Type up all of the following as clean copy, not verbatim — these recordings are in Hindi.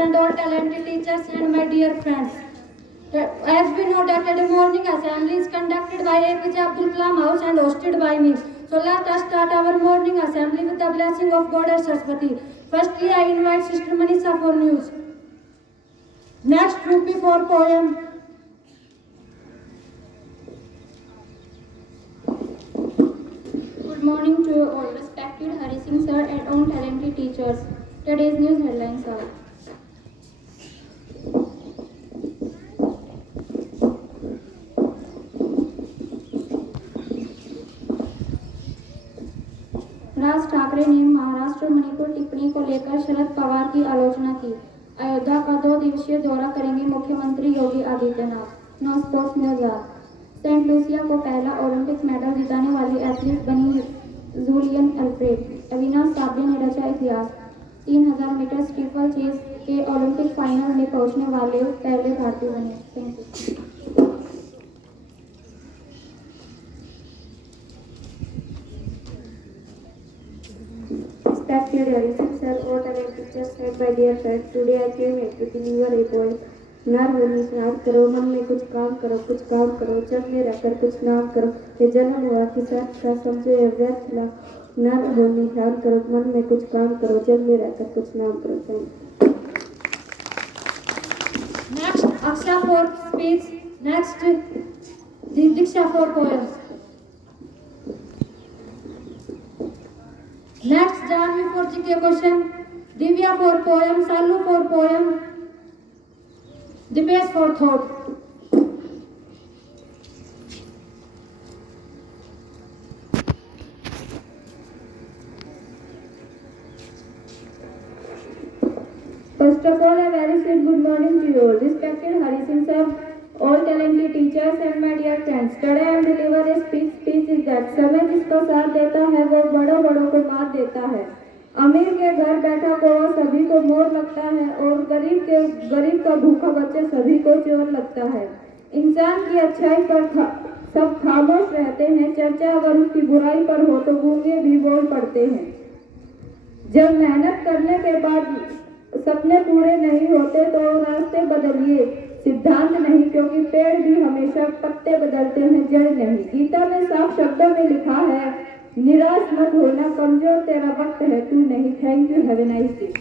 and all talented teachers and my dear friends. As we know that today morning assembly is conducted by APJ Abdul Kalam House and hosted by me. So let us start our morning assembly with the blessing of Goddess Saraswati. Firstly, I invite Sister Manisha for news. Next, Rupi for poem. Good morning to you all, respected Hari Singh sir and all talented teachers. Today's news headlines are: Raj Thackeray ने महाराष्ट्र मणिपुर टिप्पणी को लेकर शरद पवार की आलोचना की। अयोध्या का 2 दिवसीय दौरा करेंगे मुख्यमंत्री Yogi Adityanath. No sports news आर: सेंट लूसिया को पहला ओलंपिक मेडल जिताने वाली एथलीट बनी जूलियन अल्फ्रेड। अविनाश साबले ने रचा इतिहास। 3000 मीटर स्टीपल चेज के ओलंपिक फाइनल में पहुंचने वाले पहले भारतीय बने। Thank you. Respected Hari Singh sir, all talented teachers and my dear friends, today I came here to deliver a poem. नर होनी स्नान करो, मन में कुछ काम करो, जग में रहकर कुछ नाम करो। ये जन्म हुआ कि सच का समझो ये व्यर्थ ला। नर होनी ध्यान करो, मन में कुछ काम करो, जग में रहकर कुछ नाम करो। Next, Aksha for speech. Next, Diksha for poems. Next, Janvi for GK question. Divya for poem. Salu for poem. Dipesh for thought. First of all, a very sweet good morning to you all. Respected Hari Singh sir, all talented teachers and my dear friends. Today I am deliver a speech. Speech is that समय जिसका साथ देता है वो बड़ों बड़ों को मात देता है। अमीर के घर बैठा कौवा सभी को मोर लगता है और गरीब का भूखा बच्चा सभी को चोर लगता है। इंसान की अच्छाई पर सब खामोश रहते हैं, चर्चा अगर उसकी बुराई पर हो तो गूंगे भी बोल पड़ते हैं। जब मेहनत करने के बाद सपने पूरे नहीं होते तो रास्ते बदलिए, सिद्धांत नहीं, क्योंकि पेड़ भी हमेशा पत्ते बदलते हैं, जड़ नहीं। गीता में साफ शब्दों में लिखा है, निराश मत होना, कमजोर तेरा वक्त है, तू नहीं। Thank you, have a nice day.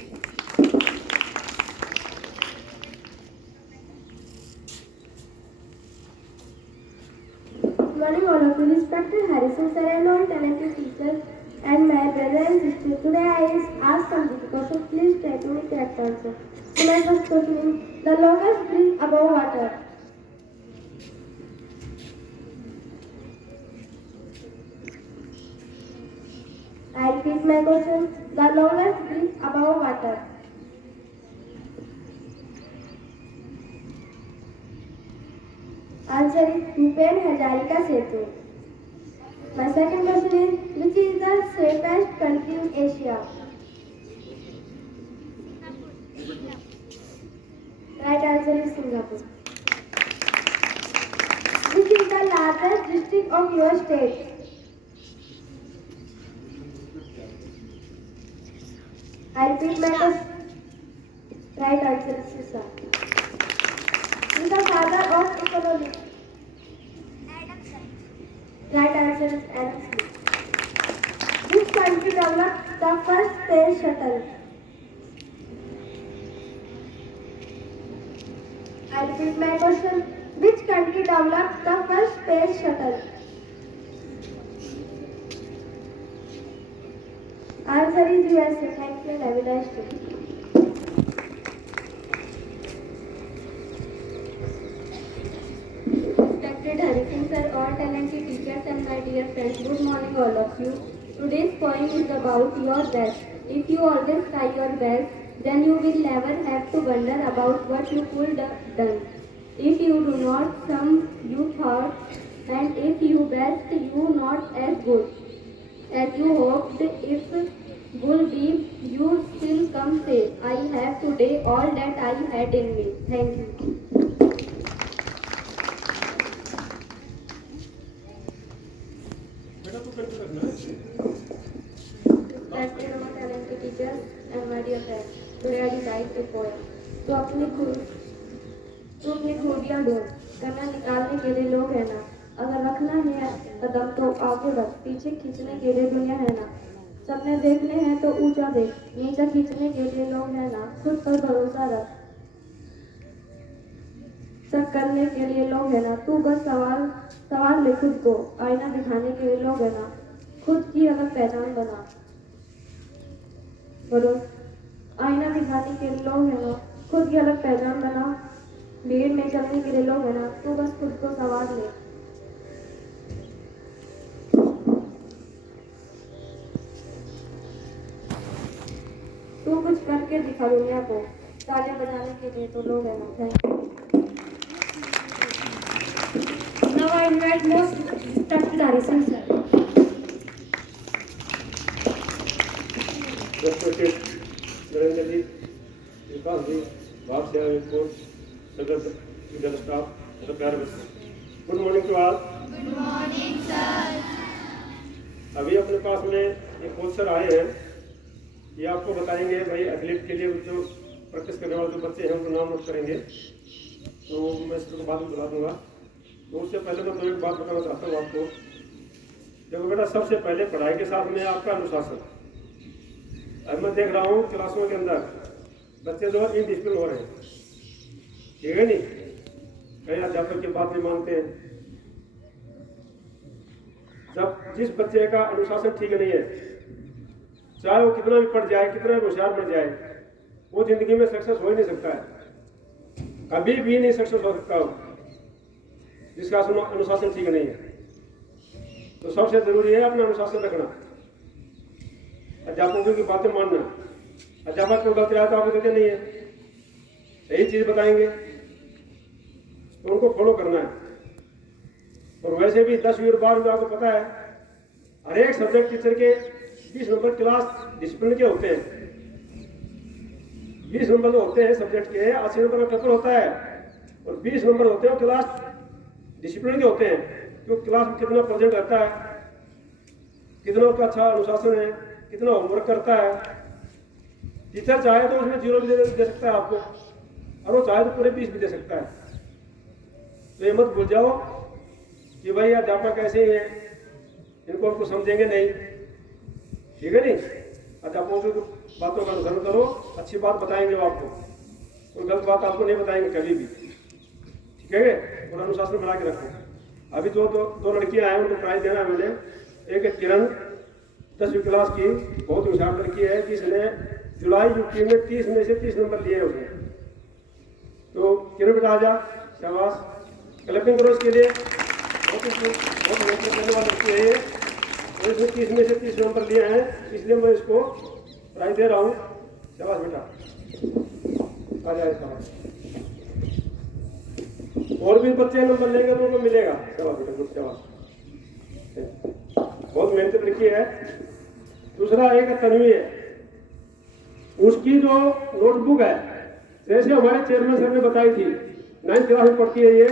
Good morning all of you, respected Hari Singh sir and all talented teachers and my brother and sister. Today I ask some difficult questions. Please try to make correct answer. So my first question is, the longest bridge above water. I repeat my question. The longest bridge above water. Answer is Bhupen Hazarika Setu. My second question is, which is the safest country in Asia? Right answer is Singapore. Which is the largest district of your state? I repeat my question. Right answer is Sisa. Who is the father of economics? Right answer is Adam Smith. Which country developed the first space shuttle? I repeat my question. Which country developed the first space shuttle? Answer is USA. Thank you and have a nice day. Respected Hari Singh sir, all talented teachers and my dear friends, good morning all of you. Today's poem is about your best. If you always try your best, then you will never have to wonder about what you could have done. If you do not, some you thought, and if you best, you not as good as you hoped. If bull deep, you still come say, I have today all that I had in me. Thank you. Respected our talented teachers and my dear friends, today I recite a poem. तो अपनी खूबियाँ ढूंढ, करना निकालने के लिए लोग है ना। अगर रखना है कदम तो आगे बढ़, पीछे खींचने के लिए दुनिया है ना। सपने देखने हैं तो ऊंचा देख, नीचा खींचने के लिए लोग है ना। खुद पर भरोसा रख, सब करने के लिए लोग है ना। तू बस सवाल ले खुद को, आईना दिखाने के लिए लोग है ना। खुद की अलग पहचान बना, बोलो। आईना दिखाने के लिए लोग है ना, खुद की अलग पहचान बना। भीड़ में चलने के लिए लोग है ना, तू बस खुद को सवार ले। तू कुछ करके दिखा दुनिया को, तालियां बजाने के लिए तो लोग है ना। Thank you. Now I invite most respected Harrison sir. Respected Narendra ji, Vikas ji, Bhav Sir, coach, Secretary, Middle staff, and the parents. Good morning to all. Good morning, sir. अभी अपने पास में एक कोच सर आए हैं, ये आपको बताएंगे भाई एथलीट के लिए जो प्रैक्टिस करने वाले जो बच्चे हैं उनको नाम नोट करेंगे, तो मैं इसको बाद में बुला दूंगा। तो उससे पहले मैं एक बात बताना चाहता हूँ आपको। देखो बेटा, सबसे पहले पढ़ाई के साथ में आपका अनुशासन। अब मैं देख रहा हूँ क्लासों के अंदर बच्चे जो है इनडिसिप्लिन हो रहे हैं, ठीक है नहीं, कहीं अध्यापक की बात नहीं मानते हैं। जब जिस बच्चे का अनुशासन ठीक नहीं है, चाहे वो कितना भी पढ़ जाए, कितना भी होशियार बन जाए, वो जिंदगी में सक्सेस हो ही नहीं सकता है, कभी भी नहीं सक्सेस हो सकता हो जिसका अनुशासन ठीक नहीं है। तो सबसे जरूरी है अपना अनुशासन रखना, अध्यापकों की बातें मानना। अध्यापक को गलती आए तो आपको देते नहीं है, यही चीज बताएंगे तो उनको फॉलो करना है। और वैसे भी 10वीं और 12वीं में आपको पता है हर एक सब्जेक्ट टीचर के 20 नंबर क्लास डिसिप्लिन के होते हैं। 20 नंबर जो होते हैं सब्जेक्ट के, 80 नंबर का पेपर होता है और 20 नंबर होते हैं क्लास डिसिप्लिन के होते हैं। तो क्लास में कितना प्रेजेंट रहता है, कितना उसका अच्छा अनुशासन है, कितना होमवर्क करता है। टीचर चाहे तो उसमें 0 भी दे सकता है आपको, और वो चाहे तो पूरे 20 भी दे सकता है। तो ये मत भूल जाओ कि भाई अध्यापक ऐसे ही हैं, इनको हमको समझेंगे नहीं, ठीक है नहीं। अध्यापकों की बातों का अनुसरण करो, अच्छी बात बताएंगे वो आपको, कोई गलत बात आपको नहीं बताएंगे कभी भी, ठीक है। और अनुशासन बना के रखो। अभी जो दो लड़कियां हैं उनको प्राइज देना है मैंने। एक है किरण, 10वीं क्लास की, बहुत होशियार लड़की है, जिसने जुलाई यूपी में 30 में से 30 नंबर लिए उसने। तो किरण बेटा आजा, शाबाश, क्लैपिंग करो इसके लिए। बहुत मेहनत करने वाली लड़की है ये, और इसने 30 में से 30 नंबर लिए हैं, इसलिए मैं इसको प्राइज दे रहा हूँ। शाबाश बेटा, आ जाए, शाबाश। और भी बच्चे नंबर लेंगे तो उनको मिलेगा। शाबाश बेटा, गुड, शाबाश, बहुत मेहनत लड़की है। दूसरा एक तन्वी है, उसकी जो नोटबुक है, जैसे हमारे चेयरमैन सर ने बताई थी, 9th क्लास में पढ़ती है ये,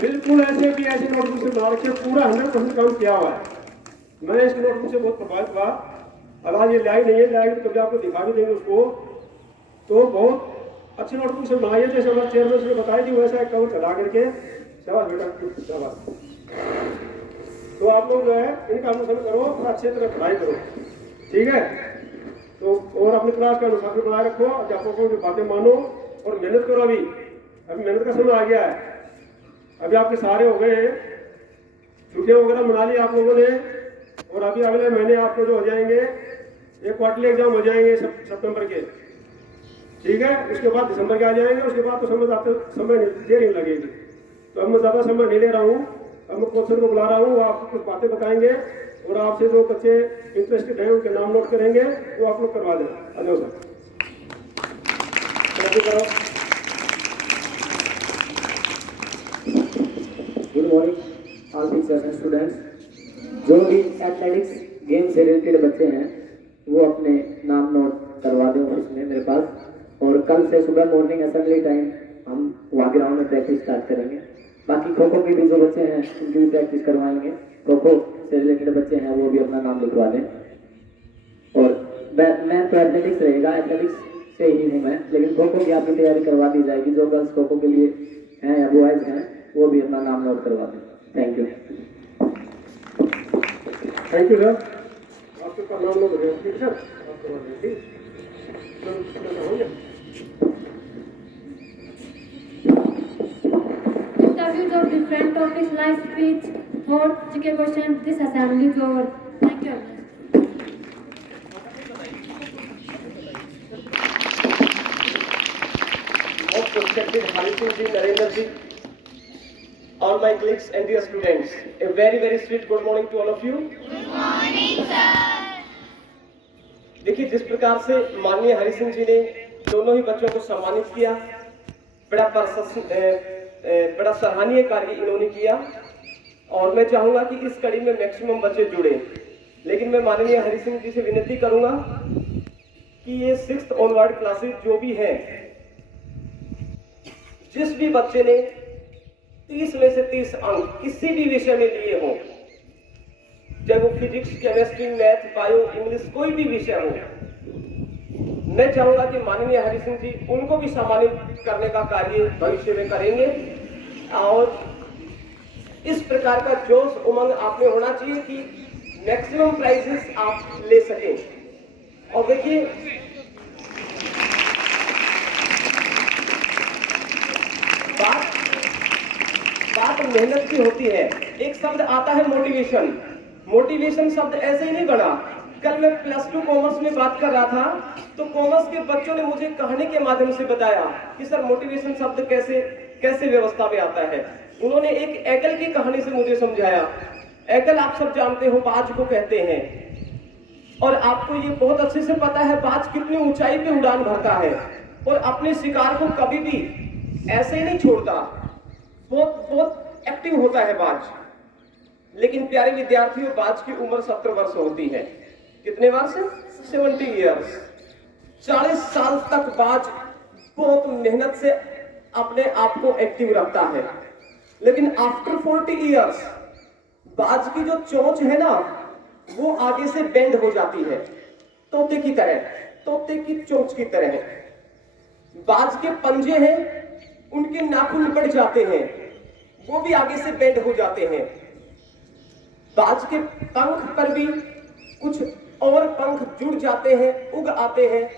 बिल्कुल ऐसे की ऐसी नोटबुक से बना रखी है, पूरा 100% काम किया हुआ है। मैं इस नोटबुक से बहुत प्रभावित हुआ। अब आज ये लाई नहीं है, लाएगी तो कभी आपको दिखा भी देंगे उसको। तो बहुत अच्छी नोटबुक से बनाई है, जैसे हमारे चेयरमैन सर ने बताई थी वैसा एक कवर चढ़ा करके। शाबाश बेटा, शाबाश। तो आप लोग जो है इनका अनुसरण करो और अच्छे तरह पढ़ाई करो, ठीक है। तो और अपनी क्लास का अनुशासन बनाए रखो, अध्यापकों की बातें मानो और मेहनत करो। अभी मेहनत का समय आ गया है, अभी आपके सारे हो गए हैं, छुट्टियां वगैरह मना ली आप लोगों ने, और अभी अगले महीने आपके जो हो जाएंगे, एक क्वार्टरली एग्जाम हो जाएंगे सितंबर के, ठीक है। उसके बाद दिसंबर के आ जाएंगे, उसके बाद तो समय देर नहीं लगेगी। तो अब मैं ज़्यादा समय नहीं ले रहा हूँ, अब मैं कोच सर को बुला रहा हूँ, वो आपको कुछ बातें बताएंगे और आपसे जो बच्चे इंटरेस्टेड हैं उनके नाम नोट करेंगे, वो आप लोग करवा देना। आ जाओ सर, करो। Good morning all teachers and students. जो भी एथलेटिक्स गेम से रिलेटेड बच्चे हैं वो अपने नाम नोट करवा दें ऑफिस में मेरे पास। और कल से सुबह मॉर्निंग असेंबली टाइम हम वहाँ ग्राउंड में प्रैक्टिस स्टार्ट करेंगे। बाकी खो खो के भी जो बच्चे हैं उनकी भी प्रैक्टिस करवाएंगे। खो खो से रिलेटेड बच्चे हैं वो भी अपना नाम लिखवा दें। और मैथ तो एथलेटिक्स रहेगा, एथलेटिक्स से ही हूँ मैं, लेकिन खो खो की आपकी तैयारी करवा दी जाएगी। जो गर्ल्स खो खो के लिए हैं या बॉयज हैं वो भी अपना नाम नोट करवा दें। Thank you. Thank you sir, आपके पास नाम नोट है ठीक सर, आप करवा दें ठीक। Interviews of different topics like speech, thought, GK questions. This assembly is over. Thank you. Most respected Hari Singh ji, Narendra ji, all my colleagues and dear students, a very sweet good morning to all of you. Good morning, sir. देखिए, जिस प्रकार से माननीय हरि सिंह जी ने दोनों ही बच्चों को सम्मानित किया, बड़ा सराहनीय कार्य इन्होंने किया और मैं चाहूंगा कि इस कड़ी में मैक्सिमम बच्चे जुड़े। लेकिन मैं माननीय हरि सिंह जी से विनती करूंगा कि ये 6th ऑनवर्ड क्लासेस जो भी हैं, जिस भी बच्चे ने 30 में से 30 अंक किसी भी विषय में लिए हो, चाहे वो physics, chemistry, math, bio, English, कोई भी विषय हो, मैं चाहूंगा कि माननीय हरि सिंह जी उनको भी सम्मानित करने का कार्य भविष्य में करेंगे। और इस प्रकार का जोश उमंग आप में होना चाहिए कि मैक्सिमम प्राइजेस आप ले सकें। और देखिए, बात मेहनत की होती है। एक शब्द आता है मोटिवेशन। मोटिवेशन शब्द ऐसे ही नहीं बना। कल मैं +2 कॉमर्स में बात कर रहा था तो कॉमर्स के बच्चों ने मुझे कहानी के माध्यम से बताया कि सर मोटिवेशन शब्द कैसे व्यवस्था में आता है। उन्होंने एक एकल की कहानी से मुझे समझाया। एकल आप सब जानते हो, बाज को कहते हैं और आपको ये बहुत अच्छे से पता है बाज कितनी ऊंचाई पे उड़ान भरता है और अपने शिकार को कभी भी ऐसे ही नहीं छोड़ता। बहुत एक्टिव होता है बाज। लेकिन प्यारे विद्यार्थियों, बाज की उम्र 17 वर्ष होती है। कितने वर्ष? 70 ईयर्स। 40 साल तक बाज बहुत मेहनत से अपने आप को एक्टिव रखता है। लेकिन आफ्टर 40 ईयर्स बाज की जो चोंच है ना, वो आगे से बेंड हो जाती है, तोते की तरह, तोते की चोंच की तरह। बाज के पंजे हैं, उनके नाखून बढ़ जाते हैं, वो भी आगे से बेंड हो जाते हैं। बाज के पंख पर भी कुछ और पंख जुड़ जाते हैं, उग आते हैं।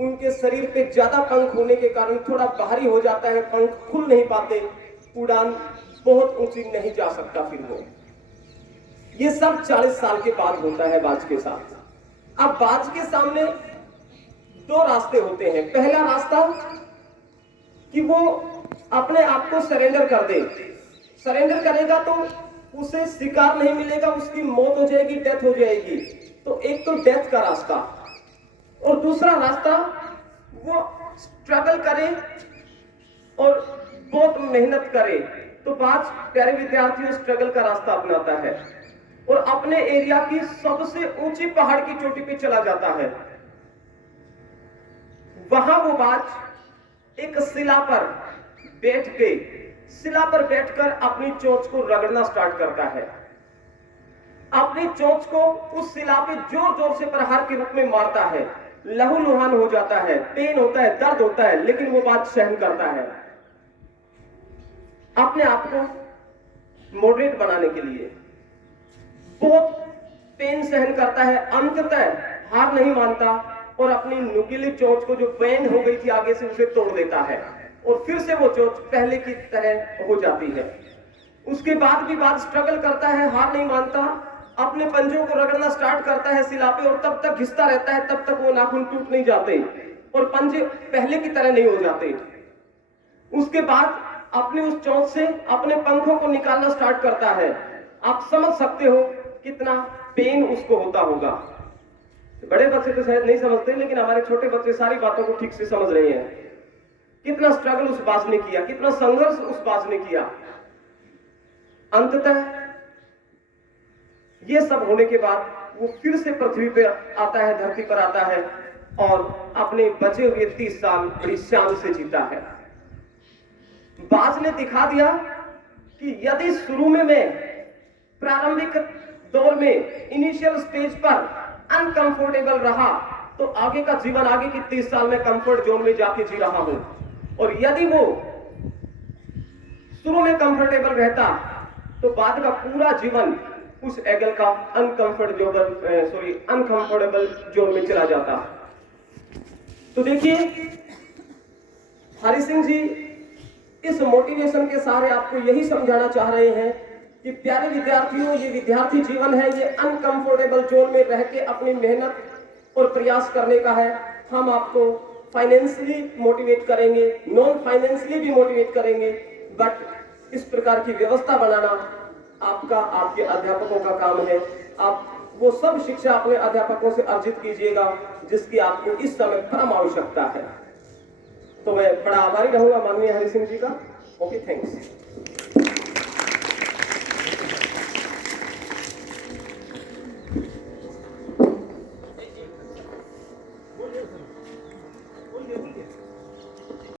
उनके शरीर पे ज्यादा पंख होने के कारण थोड़ा भारी हो जाता है, पंख खुल नहीं पाते, उड़ान बहुत ऊंची नहीं जा सकता फिर वो। ये सब 40 साल के बाद होता है बाज के साथ। अब बाज के सामने 2 रास्ते होते हैं। पहला रास्ता कि वो अपने आप को सरेंडर कर दे। सरेंडर करेगा तो उसे शिकार नहीं मिलेगा, उसकी मौत हो जाएगी, डेथ हो जाएगी। तो एक तो डेथ का रास्ता, और दूसरा रास्ता वो स्ट्रगल करे और बहुत मेहनत करे। तो बाज, प्यारे विद्यार्थियों, स्ट्रगल का रास्ता अपनाता है और अपने एरिया की सबसे ऊंची पहाड़ की चोटी पे चला जाता है। वहां वो बाज एक शिला पर बैठकर अपनी चोंच को रगड़ना स्टार्ट करता है। अपनी चोंच को उस शिला पे जोर जोर से प्रहार के रूप में मारता है। लहूलुहान हो जाता है, पेन होता है, दर्द होता है, लेकिन वो बात सहन करता है अपने आप को मॉडरेट बनाने के लिए। बहुत पेन सहन करता है, अंततः हार नहीं मानता और अपनी नुकीली चोंच को जो बेंड हो गई थी आगे से, उसे तोड़ देता है और फिर से वो चोंच पहले की तरह हो जाती है। उसके बाद भी बाज स्ट्रगल करता है, हार नहीं मानता, अपने पंजों को रगड़ना स्टार्ट करता है शिला पे और तब तक घिसता रहता है, तब तक वो नाखून टूट नहीं जाते और पंजे पहले की तरह नहीं हो जाते। उसके बाद अपनी उस चोंच से अपने पंखों को निकालना स्टार्ट करता है। आप समझ सकते हो कितना पेन उसको होता होगा। बड़े बच्चे तो शायद नहीं समझते, लेकिन हमारे छोटे बच्चे सारी बातों को ठीक से समझ रहे हैं। कितना स्ट्रगल उस बाज ने किया, कितना संघर्ष उस बाज ने किया। अंततः ये सब होने के बाद वो फिर से पृथ्वी पे आता है, धरती पर आता है और अपने बचे हुए 30 साल बड़ी शान से जीता है। बाज ने दिखा दिया कि यदि शुरू में मैं प्रारंभिक दौर में इनिशियल स्टेज पर अनकंफर्टेबल रहा तो आगे का जीवन, आगे की 30 साल में कंफर्ट जोन में जाके जी रहा हूं। और यदि वो शुरू में कंफर्टेबल रहता तो बाद का पूरा जीवन उस एंगल का अनकंफर्टेबल जोन में चला जाता। तो देखिए, हरि सिंह जी इस मोटिवेशन के सहारे आपको यही समझाना चाह रहे हैं कि प्यारे विद्यार्थियों, ये विद्यार्थी जीवन है, ये अनकंफर्टेबल जोन में रह के अपनी मेहनत और प्रयास करने का है। हम आपको फाइनेंशियली मोटिवेट करेंगे, नॉन फाइनेंशियली भी मोटिवेट करेंगे, बट इस प्रकार की व्यवस्था बनाना आपका, आपके अध्यापकों का काम है। आप वो सब शिक्षा अपने अध्यापकों से अर्जित कीजिएगा जिसकी आपको इस समय परम आवश्यकता है। तो मैं बड़ा आभारी रहूंगा माननीय हरि सिंह जी का। Okay, thanks.